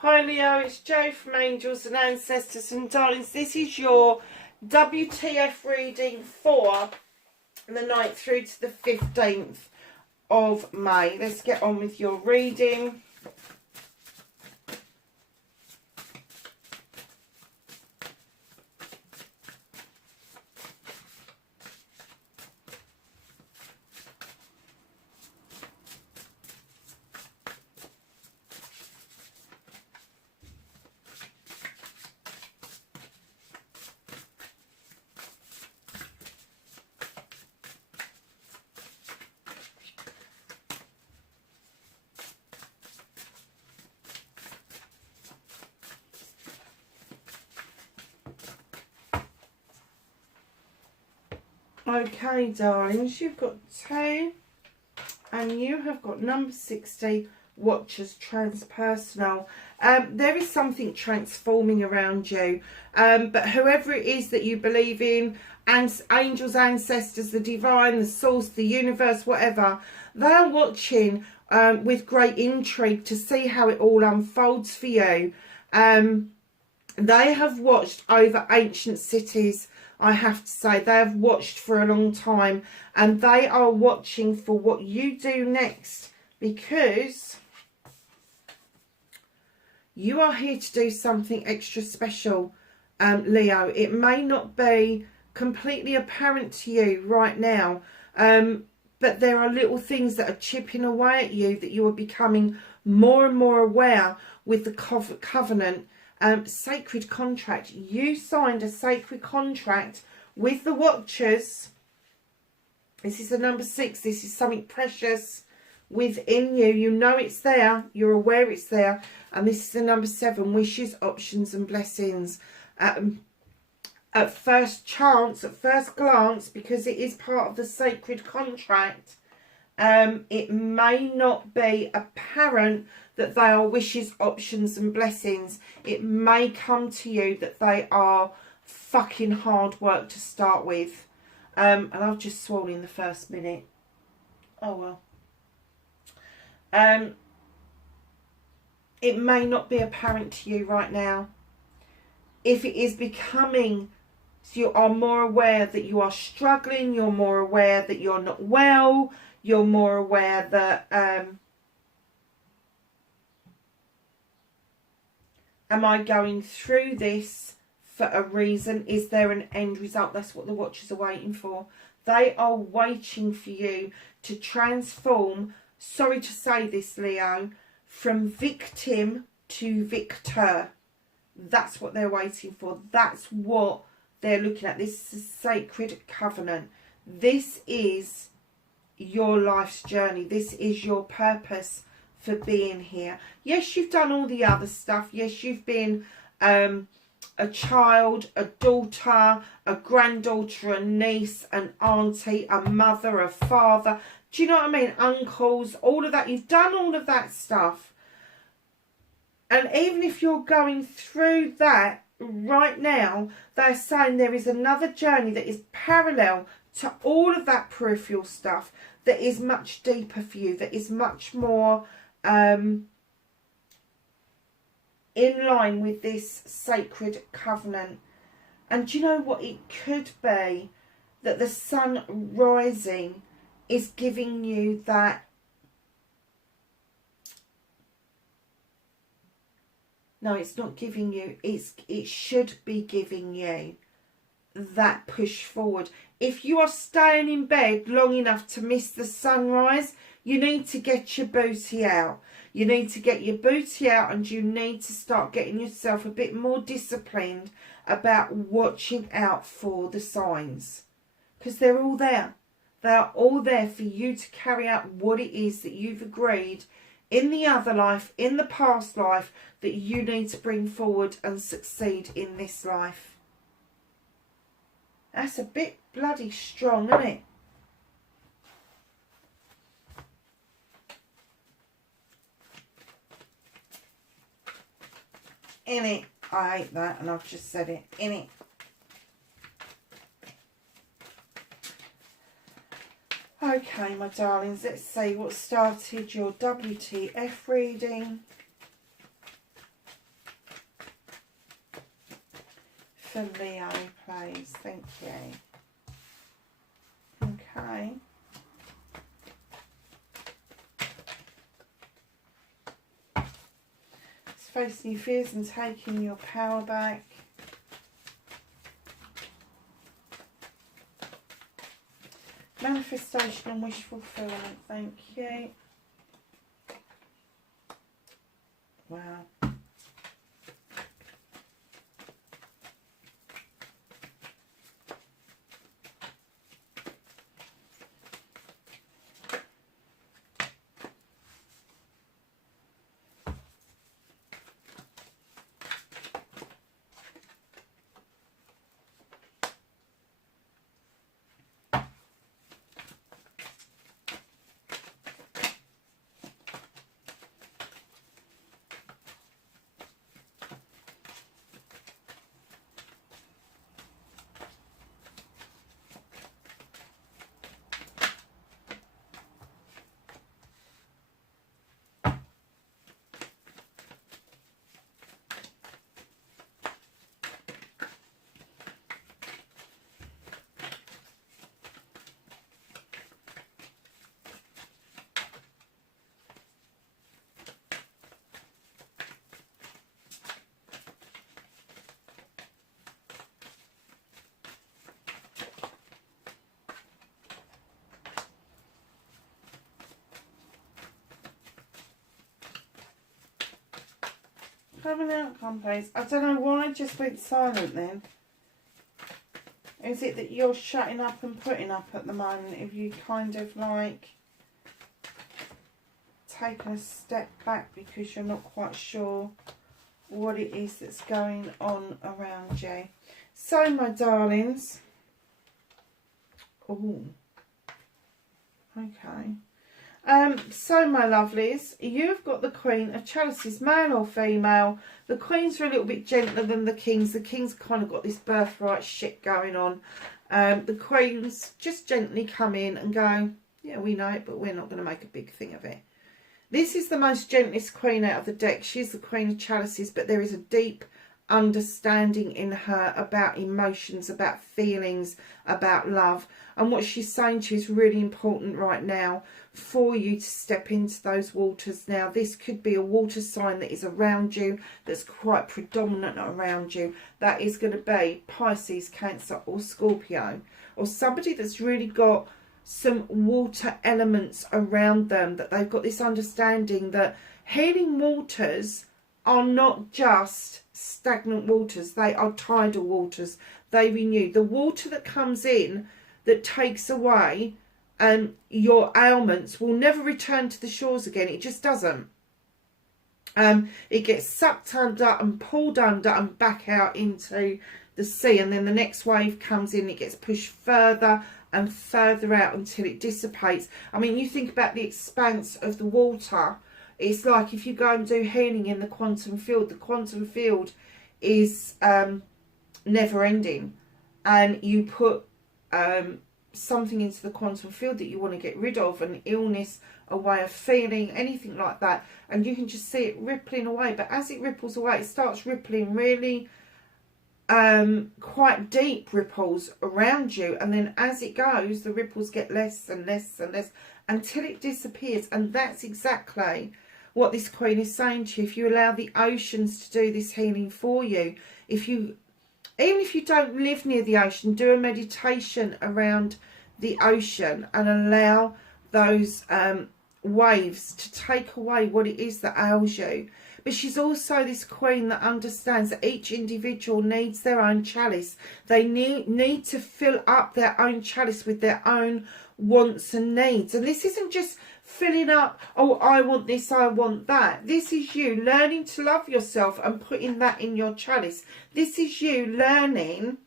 Hi Leo, it's Jo from Angels and Ancestors and Darlings. This is your WTF reading for the 9th through to the 15th of May. Let's get on with your reading. Okay, darlings, you've got 2 and you have got number 60, Watchers Transpersonal. There is something transforming around you, but whoever it is that you believe in, and angels, ancestors, the divine, the source, the universe, whatever, they are watching with great intrigue to see how it all unfolds for you. They have watched over ancient cities, I have to say. They have watched for a long time, and they are watching for what you do next, because you are here to do something extra special, Leo. It may not be completely apparent to you right now, but there are little things that are chipping away at you that you are becoming more and more aware with the covenant. Sacred contract. You signed a sacred contract with the Watchers. This is the number 6. This is something precious within you. You know it's there. You're aware it's there. And this is the number 7. Wishes, options and blessings. At first chance, at first glance, because it is part of the sacred contract, it may not be apparent that they are wishes, options and blessings. It may come to you that they are fucking hard work to start with. And I've just sworn in the first minute. Oh well. It may not be apparent to you right now. If it is becoming, so you are more aware that you are struggling, you're more aware that you're not well, you're more aware that am I going through this for a reason? Is there an end result? That's what the Watchers are waiting for. They are waiting for you to transform, sorry to say this, Leo, from victim to victor. That's what they're waiting for. That's what they're looking at. This is a sacred covenant. This is your life's journey. This is your purpose for being here. Yes, you've done all the other stuff. Yes, you've been a child, a daughter, a granddaughter, a niece, an auntie, a mother, a father. Do you know what I mean? Uncles, all of that. You've done all of that stuff. And even if you're going through that right now, they're saying there is another journey that is parallel to all of that peripheral stuff, that is much deeper for you, that is much more in line with this sacred covenant. And do you know what it could be? That the sun rising is giving you that, no, it's not giving you, it should be giving you that push forward. If you are staying in bed long enough to miss the sunrise, you need to get your booty out. You need to get your booty out, and you need to start getting yourself a bit more disciplined about watching out for the signs. Because they're all there. They are all there for you to carry out what it is that you've agreed in the other life, in the past life, that you need to bring forward and succeed in this life. That's a bit bloody strong, isn't it? In it. I hate that, and I've just said it. In it. Okay, my darlings, let's see what started your WTF reading. for Leo, please. Thank you. Okay. It's facing your fears and taking your power back. Manifestation and wish fulfillment. Thank you. Wow. Have an outcome, please. I don't know why I just went silent then. Is it that you're shutting up and putting up at the moment? If you kind of like taken a step back because you're not quite sure what it is that's going on around you. So, my darlings. Oh. Okay. So my lovelies, you've got the Queen of Chalices, male or female. The Queens are a little bit gentler than the Kings. The Kings kind of got this birthright shit going on. The Queens just gently come in and go, yeah, we know it, but we're not going to make a big thing of it. This is the most gentlest Queen out of the deck. She's the Queen of Chalices, but there is a deep understanding in her about emotions, about feelings, about love. And what she's saying to you is really important right now for you to step into those waters. Now, this could be a water sign that is around you, that's quite predominant around you. That is going to be Pisces, Cancer or Scorpio, or somebody that's really got some water elements around them, that they've got this understanding that healing waters are not just stagnant waters, they are tidal waters. They renew. The water that comes in that takes away your ailments will never return to the shores again. It just doesn't. It gets sucked under and pulled under and back out into the sea, and then the next wave comes in, it gets pushed further and further out until it dissipates. I mean, you think about the expanse of the water. It's like if you go and do healing in the quantum field is never ending, and you put something into the quantum field that you want to get rid of, an illness, a way of feeling, anything like that, and you can just see it rippling away. But as it ripples away, it starts rippling really quite deep ripples around you, and then as it goes, the ripples get less and less and less until it disappears. And that's exactly what this Queen is saying to you. If you allow the oceans to do this healing for you, even if you don't live near the ocean, do a meditation around the ocean and allow those waves to take away what it is that ails you. But she's also this Queen that understands that each individual needs their own chalice. They need to fill up their own chalice with their own wants and needs. And this isn't just filling up, oh, I want this, I want that. This is you learning to love yourself and putting that in your chalice. This is you learning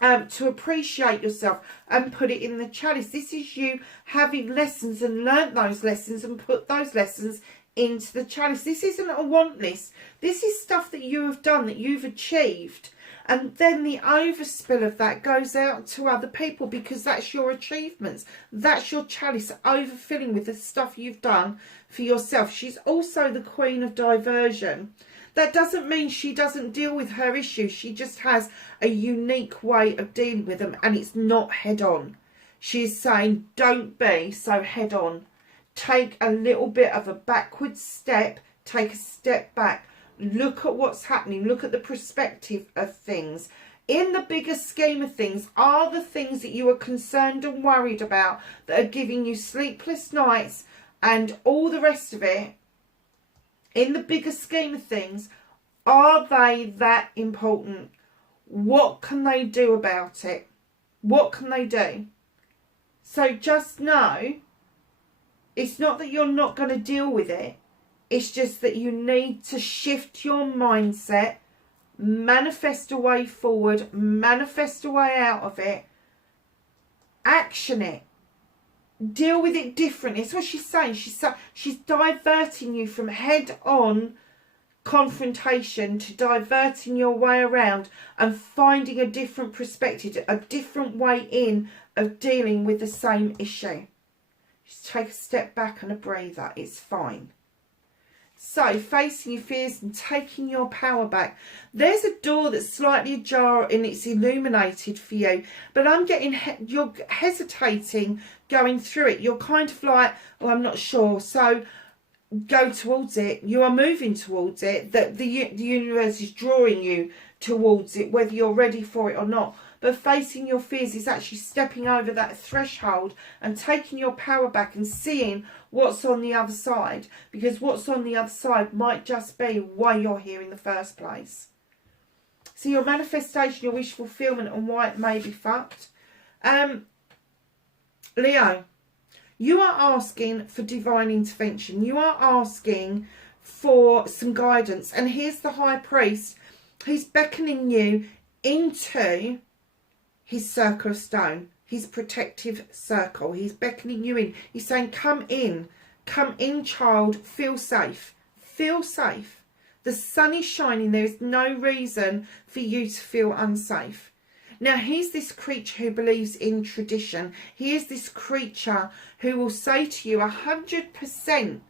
to appreciate yourself and put it in the chalice. This is you having lessons and learnt those lessons and put those lessons into the chalice. This isn't a want list. This is stuff that you have done, that you've achieved. And then the overspill of that goes out to other people, because that's your achievements. That's your chalice overfilling with the stuff you've done for yourself. She's also the Queen of Diversion. that doesn't mean she doesn't deal with her issues. She just has a unique way of dealing with them, and it's not head on. She is saying, don't be so head on. Take a little bit of a backward step, take a step back, look at what's happening, look at the perspective of things. In the bigger scheme of things, are the things that you are concerned and worried about that are giving you sleepless nights and all the rest of it, in the bigger scheme of things, are they that important? What can they do about it? What can they do? So just know, it's not that you're not going to deal with it. It's just that you need to shift your mindset, manifest a way forward, manifest a way out of it, action it, deal with it differently. That's what she's saying. She's diverting you from head-on confrontation to diverting your way around and finding a different perspective, a different way in of dealing with the same issue. Just take a step back and a breather. It's fine. So, facing your fears and taking your power back. There's a door that's slightly ajar and it's illuminated for you. But I'm getting, you're hesitating going through it. You're kind of like, oh, I'm not sure. So, go towards it. You are moving towards it. That the universe is drawing you towards it, whether you're ready for it or not. But facing your fears is actually stepping over that threshold and taking your power back and seeing what's on the other side. Because what's on the other side might just be why you're here in the first place. So your manifestation, your wish fulfillment and why it may be fucked. Leo, you are asking for divine intervention. You are asking for some guidance. And here's the High Priest. He's beckoning you into his circle of stone, his protective circle. He's beckoning you in. He's saying, come in, child, feel safe, feel safe. The sun is shining. There is no reason for you to feel unsafe. Now, he's this creature who believes in tradition. He is this creature who will say to you 100%,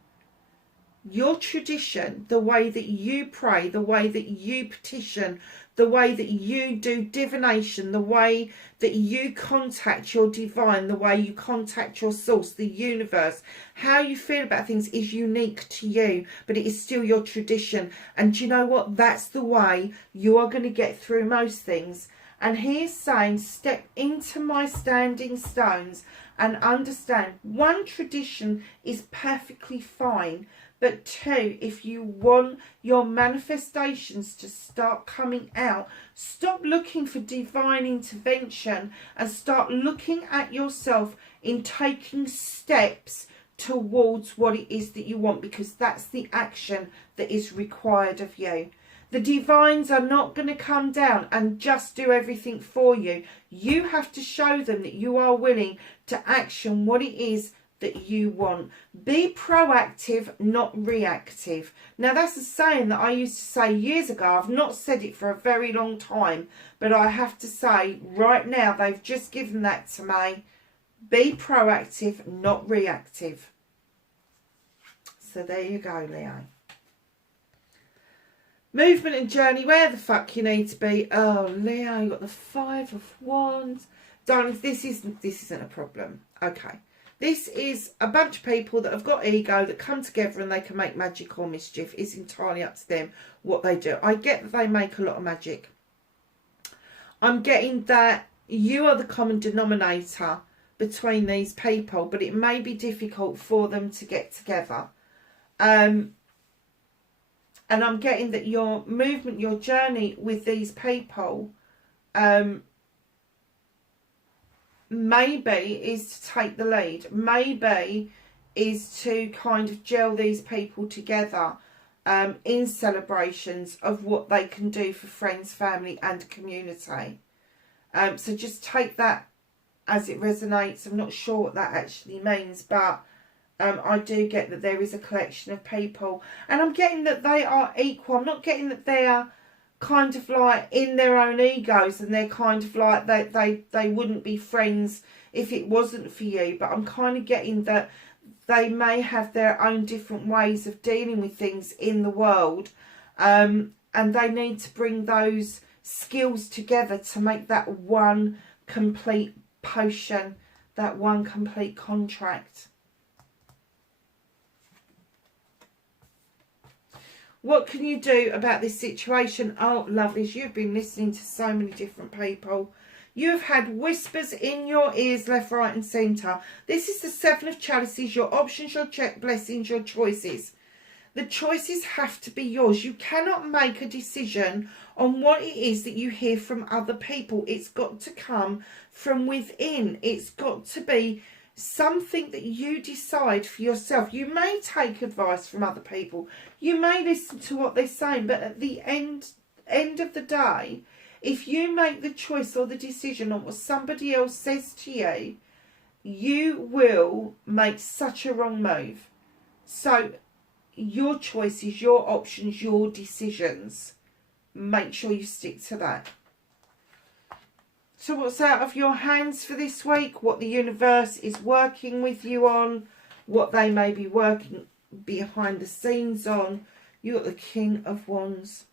your tradition, the way that you pray, the way that you petition, the way that you do divination, the way that you contact your divine, the way you contact your source, the universe, how you feel about things is unique to you, but it is still your tradition. And do you know what? That's the way you are going to get through most things. And he is saying, step into my standing stones and understand, one, tradition is perfectly fine. But two, if you want your manifestations to start coming out, stop looking for divine intervention and start looking at yourself in taking steps towards what it is that you want, because that's the action that is required of you. The divines are not going to come down and just do everything for you. You have to show them that you are willing to action what it is that you want. Be proactive, not reactive. Now, that's a saying that I used to say years ago. I've not said it for a very long time, but I have to say right now, they've just given that to me. Be proactive, not reactive. So there you go, Leo. Movement and journey, where the fuck you need to be. Oh, Leo, you got the 5 of Wands. Darling, this isn't a problem. Okay. This is a bunch of people that have got ego that come together and they can make magic or mischief. It's entirely up to them what they do. I get that they make a lot of magic. I'm getting that you are the common denominator between these people, but it may be difficult for them to get together. And I'm getting that your movement, your journey with these people, maybe is to take the lead. Maybe is to kind of gel these people together in celebrations of what they can do for friends, family and community. So just take that as it resonates. I'm not sure what that actually means, but I do get that there is a collection of people, and I'm getting that they are equal. I'm not getting that they are kind of like in their own egos and they're kind of like they wouldn't be friends if it wasn't for you. But I'm kind of getting that they may have their own different ways of dealing with things in the world, and they need to bring those skills together to make that one complete potion, that one complete contract. What can you do about this situation? Oh, lovelies, you've been listening to so many different people. You've had whispers in your ears, left, right and centre. This is the Seven of Chalices, your options, your check, blessings, your choices. The choices have to be yours. You cannot make a decision on what it is that you hear from other people. It's got to come from within. It's got to be something that you decide for yourself. You may take advice from other people. You may listen to what they're saying, but at the end of the day, if you make the choice or the decision on what somebody else says to you, you will make such a wrong move. So your choices, your options, your decisions, make sure you stick to that. So what's out of your hands for this week? What the universe is working with you on, what they may be working behind the scenes on. You got the King of Wands.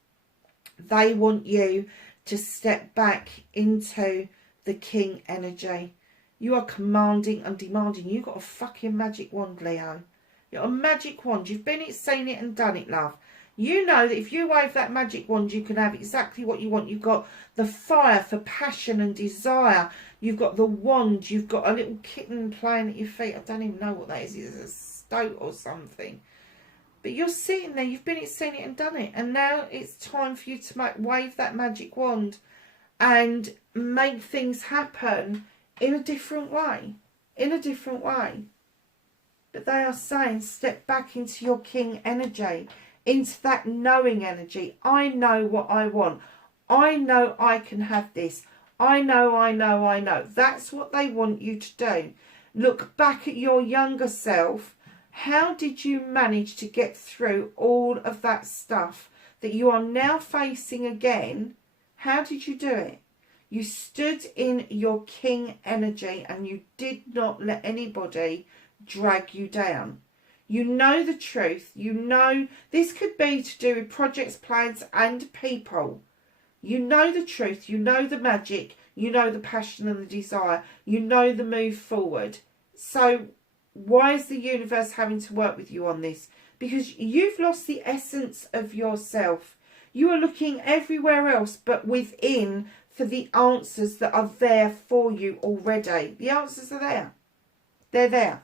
They want you to step back into the King energy. You are commanding and demanding. You got a fucking magic wand, Leo. You're a magic wand. You've been it, seen it and done it, love. You know that if you wave that magic wand, you can have exactly what you want. You've got the fire for passion and desire. You've got the wand. You've got a little kitten playing at your feet. I don't even know what that is. It's a stoat or something. But you're sitting there. You've been it, seen it and done it. And now it's time for you to wave that magic wand and make things happen in a different way. In a different way. But they are saying step back into your King energy. Into that knowing energy. I know what I want. I know I can have this. I know. That's what they want you to do. Look back at your younger self. How did you manage to get through all of that stuff that you are now facing again? How did you do it? You stood in your King energy and you did not let anybody drag you down. You know the truth. You know this could be to do with projects, plans and people. You know the truth. You know the magic. You know the passion and the desire. You know the move forward. So why is the universe having to work with you on this? Because you've lost the essence of yourself. You are looking everywhere else but within for the answers that are there for you already. The answers are there. They're there.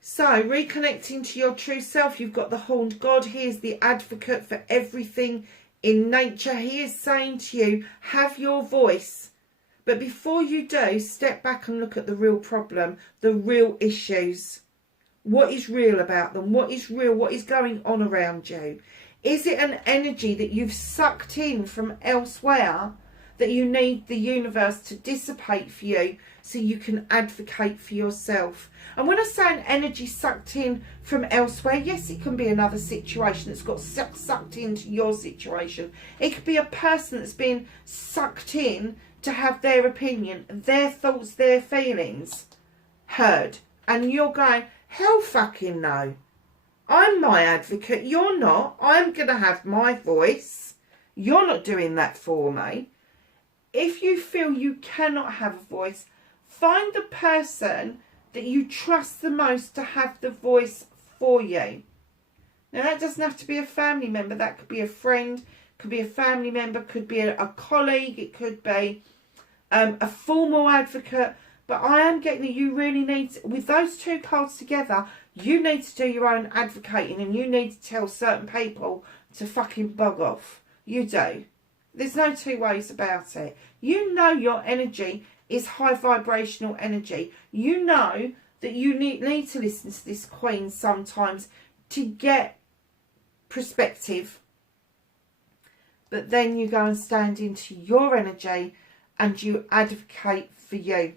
So, reconnecting to your true self, you've got the horned God. He is the advocate for everything in nature. He is saying to you, have your voice. But before you do, step back and look at the real problem, the real issues. What is real about them? What is real? What is going on around you? Is it an energy that you've sucked in from elsewhere that you need the universe to dissipate for you so you can advocate for yourself? And when I say an energy sucked in from elsewhere, yes, it can be another situation that's got sucked into your situation. It could be a person that's been sucked in to have their opinion, their thoughts, their feelings heard. And you're going, hell fucking no. I'm my advocate, you're not. I'm going to have my voice. You're not doing that for me. If you feel you cannot have a voice, find the person that you trust the most to have the voice for you. Now that doesn't have to be a family member. That could be a friend, could be a family member, could be a colleague, it could be a formal advocate. But I am getting that you really need to, with those two cards together, you need to do your own advocating and you need to tell certain people to fucking bug off. You do. There's no two ways about it. You know your energy is high vibrational energy. You know that you need to listen to this Queen sometimes to get perspective. But then you go and stand into your energy and you advocate for you.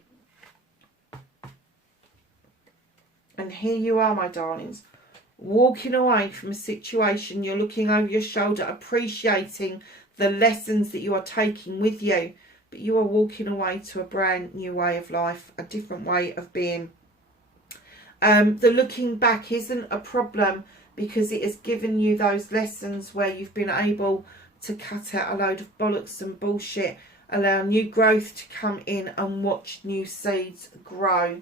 And here you are, my darlings, walking away from a situation. You're looking over your shoulder, appreciating the lessons that you are taking with you. But you are walking away to a brand new way of life, a different way of being. The looking back isn't a problem, because it has given you those lessons where you've been able to cut out a load of bollocks and bullshit, allow new growth to come in and watch new seeds grow.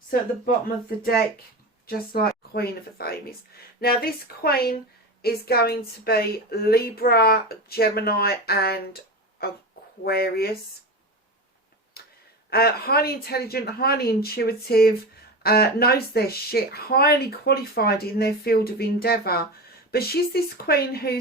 So at the bottom of the deck, just like Queen of the Thames. Now this Queen is going to be Libra, Gemini and Aquarius. Highly intelligent, highly intuitive, knows their shit, highly qualified in their field of endeavour. But she's this Queen who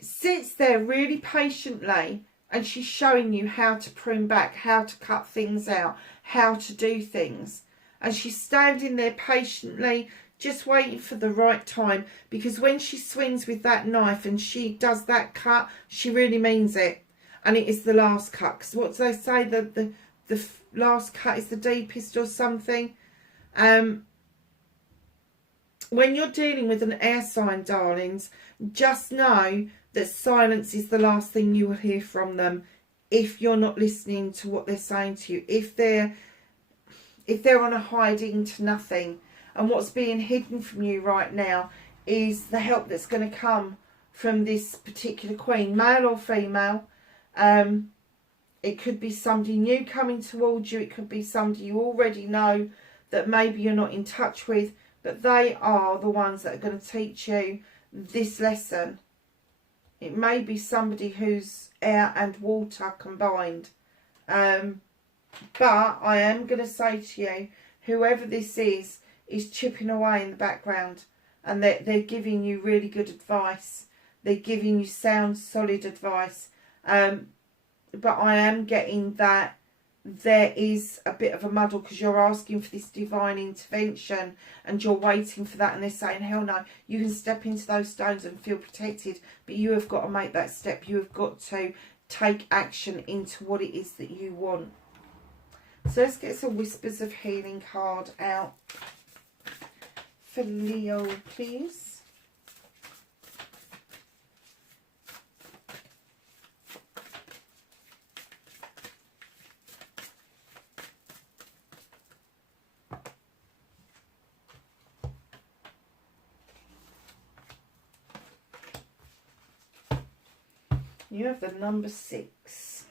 sits there really patiently, and she's showing you how to prune back, how to cut things out, how to do things. And she's standing there patiently, just waiting for the right time. Because when she swings with that knife and she does that cut, she really means it. And it is the last cut. Because what do they say? The last cut is the deepest or something. When you're dealing with an air sign, darlings, just know that silence is the last thing you will hear from them if you're not listening to what they're saying to you. If they're on a hiding to nothing. And what's being hidden from you right now is the help that's going to come from this particular Queen, male or female. It could be somebody new coming towards you. It could be somebody you already know that maybe you're not in touch with. But they are the ones that are going to teach you this lesson. It may be somebody who's air and water combined. But I am going to say to you, whoever this is chipping away in the background. And they're giving you really good advice. They're giving you sound, solid advice. But I am getting that there is a bit of a muddle, because you're asking for this divine intervention and you're waiting for that, and they're saying, hell no, you can step into those stones and feel protected, but you have got to make that step. You have got to take action into what it is that you want. So let's get some Whispers of Healing card out for Leo, please. You have the number 6.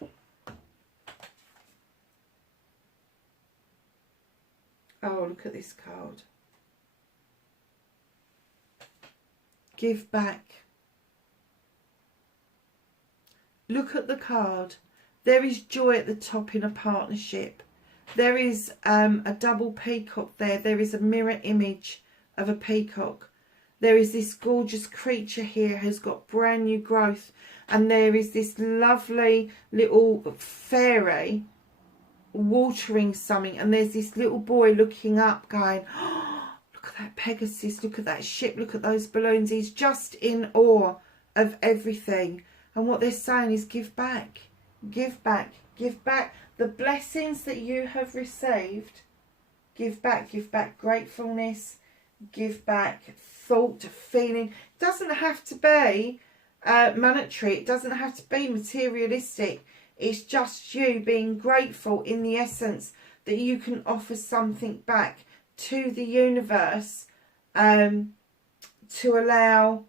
Oh, look at this card. Give back. Look at the card. There is joy at the top in a partnership. There is a double peacock there. There is a mirror image of a peacock. There is this gorgeous creature here who's got brand new growth. And there is this lovely little fairy watering something. And there's this little boy looking up going, oh, look at that Pegasus, look at that ship, look at those balloons. He's just in awe of everything. And what they're saying is give back, give back, give back. The blessings that you have received, give back gratefulness, give back thought, feeling. It doesn't have to be monetary, it doesn't have to be materialistic. It's just you being grateful in the essence that you can offer something back to the universe, to allow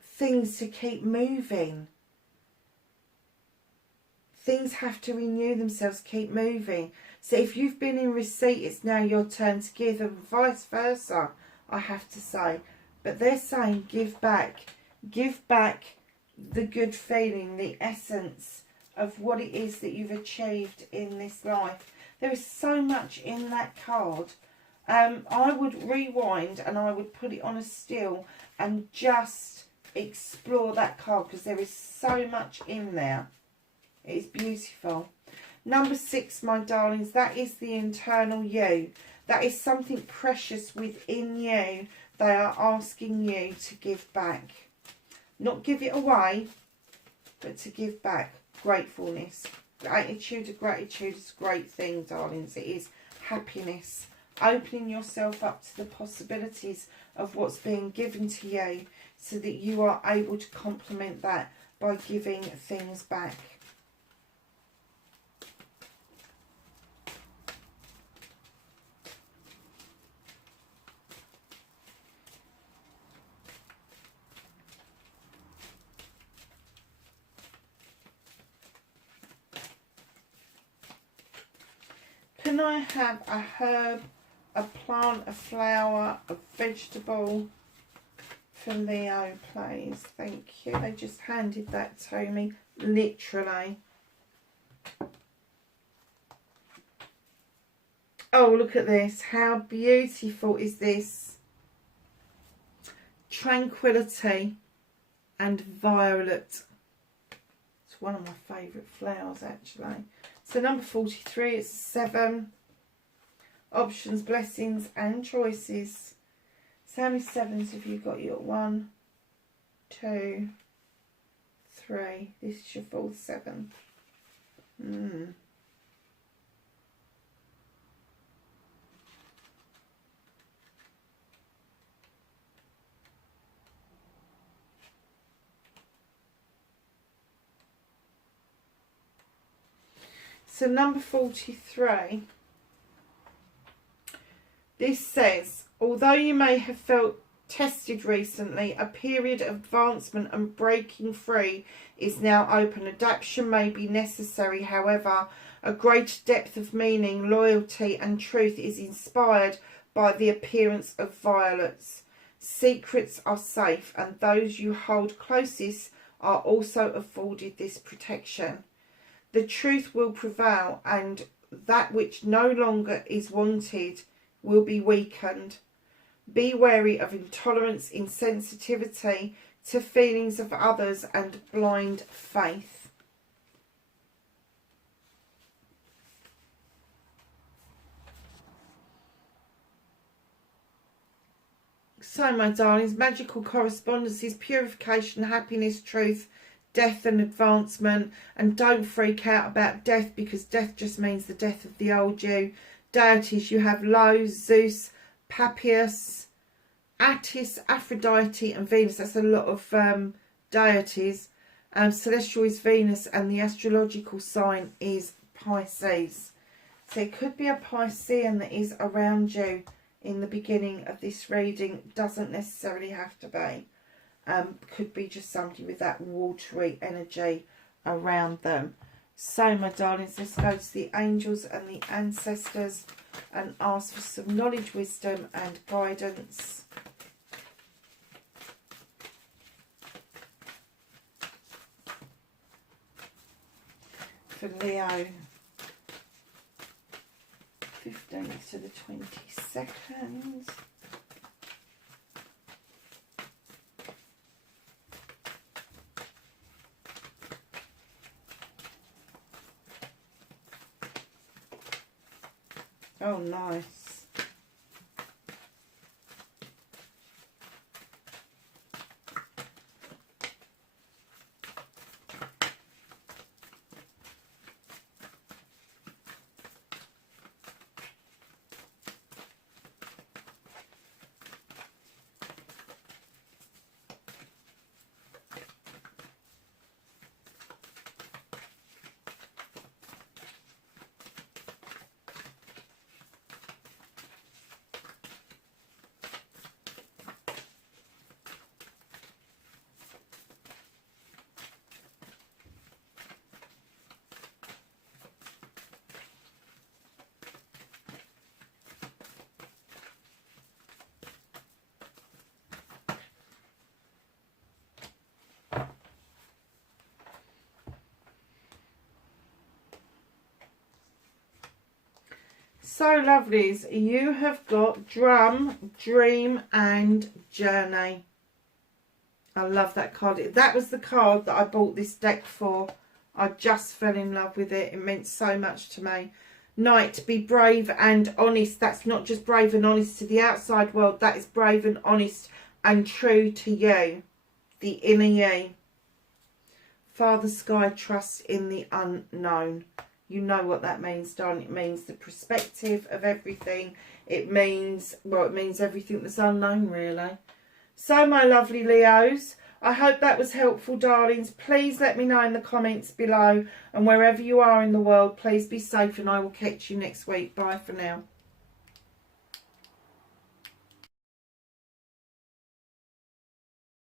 things to keep moving. Things have to renew themselves, keep moving. So if you've been in receipt, it's now your turn to give, and vice versa, I have to say. But they're saying give back the good feeling, the essence of what it is that you've achieved in this life. There is so much in that card. I would rewind and I would put it on a still and just explore that card, because there is so much in there. It is beautiful. Number 6, my darlings, that is the internal you. That is something precious within you. They are asking you to give back. Not give it away, but to give back. Gratefulness. The attitude of gratitude is a great thing, darlings. It is happiness. Opening yourself up to the possibilities of what's being given to you, so that you are able to complement that by giving things back. Can I have a herb, a plant, a flower, a vegetable for Leo, please? Thank you. They just handed that to me, literally. Oh, look at this. How beautiful is this? Tranquility and violet. It's one of my favourite flowers, actually. So number 43, it's 7. Options, blessings and choices. So how many 7s have you got? You got 1, 2, 3. This is your full 7. So number 43, this says, although you may have felt tested recently, a period of advancement and breaking free is now open. Adaptation may be necessary, however, a greater depth of meaning, loyalty and truth is inspired by the appearance of violets. Secrets are safe, and those you hold closest are also afforded this protection. The truth will prevail, and that which no longer is wanted will be weakened. Be wary of intolerance, insensitivity to feelings of others, and blind faith. So, my darlings, magical correspondences, purification, happiness, truth, death and advancement. And don't freak out about death, because death just means the death of the old you. Deities, you have Lo, Zeus, Papias, Attis, Aphrodite and Venus. That's a lot of deities. Celestial is Venus, and the astrological sign is Pisces. So it could be a Piscean that is around you in the beginning of this reading. Doesn't necessarily have to be. Could be just somebody with that watery energy around them. So, my darlings, let's go to the angels and the ancestors and ask for some knowledge, wisdom and guidance. For Leo, 15th to the 22nd. Oh, nice. So, lovelies, you have got Drum, Dream and Journey. I love that card. That was the card that I bought this deck for. I just fell in love with it. It meant so much to me. Knight, be brave and honest. That's not just brave and honest to the outside world. That is brave and honest and true to you, the inner you. Father Sky, trust in the unknown. You know what that means, darling. It means the perspective of everything. It means, well, it means everything that's unknown, really. So, my lovely Leos, I hope that was helpful, darlings. Please let me know in the comments below. And wherever you are in the world, please be safe, and I will catch you next week. Bye for now.